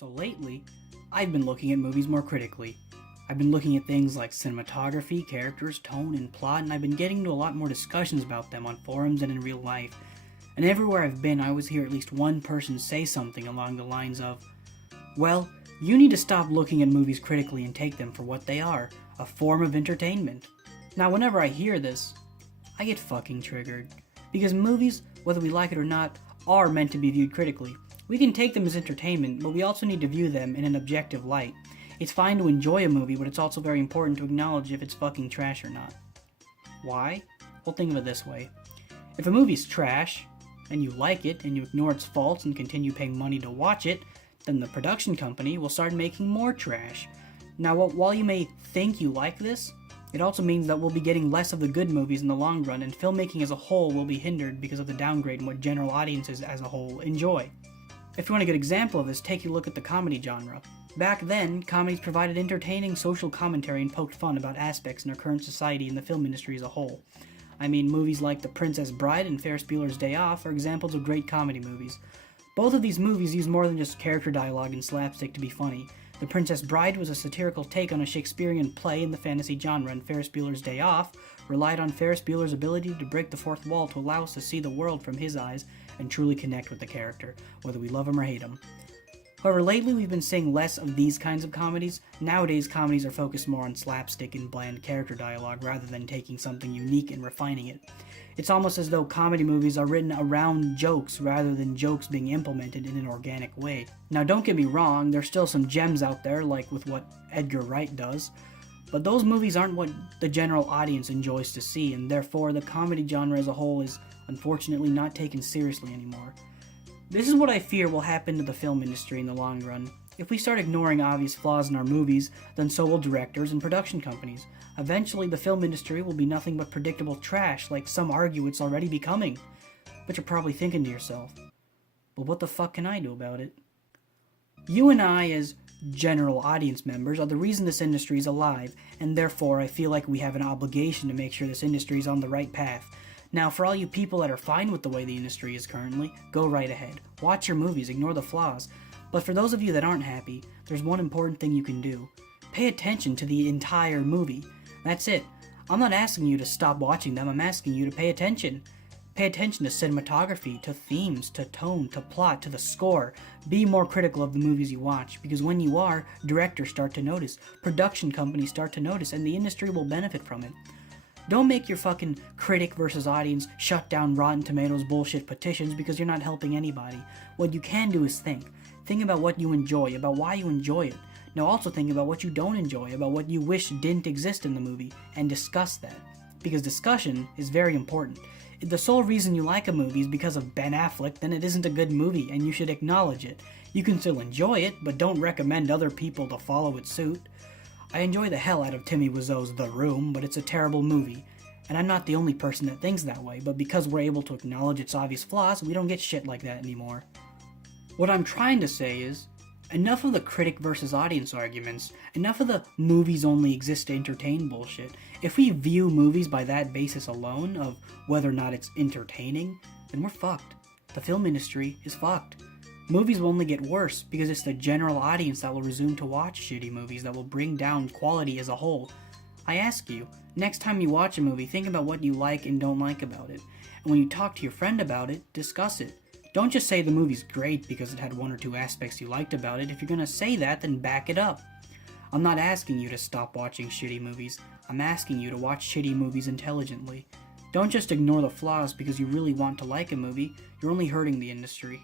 So lately, I've been looking at movies more critically. I've been looking at things like cinematography, characters, tone, and plot, and I've been getting into a lot more discussions about them on forums and in real life. And everywhere I've been, I always hear at least one person say something along the lines of, well, you need to stop looking at movies critically and take them for what they are, a form of entertainment. Now, whenever I hear this, I get fucking triggered. Because movies, whether we like it or not, are meant to be viewed critically. We can take them as entertainment, but we also need to view them in an objective light. It's fine to enjoy a movie, but it's also very important to acknowledge if it's fucking trash or not. Why? Well, think of it this way. If a movie's trash, and you like it, and you ignore its faults and continue paying money to watch it, then the production company will start making more trash. Now, while you may think you like this, it also means that we'll be getting less of the good movies in the long run, and filmmaking as a whole will be hindered because of the downgrade in what general audiences as a whole enjoy. If you want a good example of this, take a look at the comedy genre. Back then, comedies provided entertaining social commentary and poked fun about aspects in our current society and the film industry as a whole. I mean, movies like The Princess Bride and Ferris Bueller's Day Off are examples of great comedy movies. Both of these movies use more than just character dialogue and slapstick to be funny. The Princess Bride was a satirical take on a Shakespearean play in the fantasy genre, and Ferris Bueller's Day Off relied on Ferris Bueller's ability to break the fourth wall to allow us to see the world from his eyes and truly connect with the character, whether we love him or hate him. However, lately we've been seeing less of these kinds of comedies. Nowadays, comedies are focused more on slapstick and bland character dialogue rather than taking something unique and refining it. It's almost as though comedy movies are written around jokes rather than jokes being implemented in an organic way. Now, don't get me wrong, there's still some gems out there, like with what Edgar Wright does, but those movies aren't what the general audience enjoys to see, and therefore the comedy genre as a whole is unfortunately not taken seriously anymore. This is what I fear will happen to the film industry in the long run. If we start ignoring obvious flaws in our movies, then so will directors and production companies. Eventually, the film industry will be nothing but predictable trash, like some argue it's already becoming. But you're probably thinking to yourself, well, what the fuck can I do about it? You and I, as general audience members, are the reason this industry is alive, and therefore I feel like we have an obligation to make sure this industry is on the right path. Now, for all you people that are fine with the way the industry is currently, go right ahead. Watch your movies, ignore the flaws. But for those of you that aren't happy, there's one important thing you can do. Pay attention to the entire movie. That's it. I'm not asking you to stop watching them, I'm asking you to pay attention. Pay attention to cinematography, to themes, to tone, to plot, to the score. Be more critical of the movies you watch, because when you are, directors start to notice, production companies start to notice, and the industry will benefit from it. Don't make your fucking critic versus audience shut down Rotten Tomatoes bullshit petitions because you're not helping anybody. What you can do is think. Think about what you enjoy, about why you enjoy it. Now also think about what you don't enjoy, about what you wish didn't exist in the movie, and discuss that. Because discussion is very important. If the sole reason you like a movie is because of Ben Affleck, then it isn't a good movie, and you should acknowledge it. You can still enjoy it, but don't recommend other people to follow its suit. I enjoy the hell out of Timmy Wiseau's The Room, but it's a terrible movie. And I'm not the only person that thinks that way, but because we're able to acknowledge its obvious flaws, we don't get shit like that anymore. What I'm trying to say is, enough of the critic versus audience arguments, enough of the movies only exist to entertain bullshit. If we view movies by that basis alone, of whether or not it's entertaining, then we're fucked. The film industry is fucked. Movies will only get worse because it's the general audience that will resume to watch shitty movies that will bring down quality as a whole. I ask you, next time you watch a movie, think about what you like and don't like about it. And when you talk to your friend about it, discuss it. Don't just say the movie's great because it had one or two aspects you liked about it. If you're gonna say that, then back it up. I'm not asking you to stop watching shitty movies. I'm asking you to watch shitty movies intelligently. Don't just ignore the flaws because you really want to like a movie. You're only hurting the industry.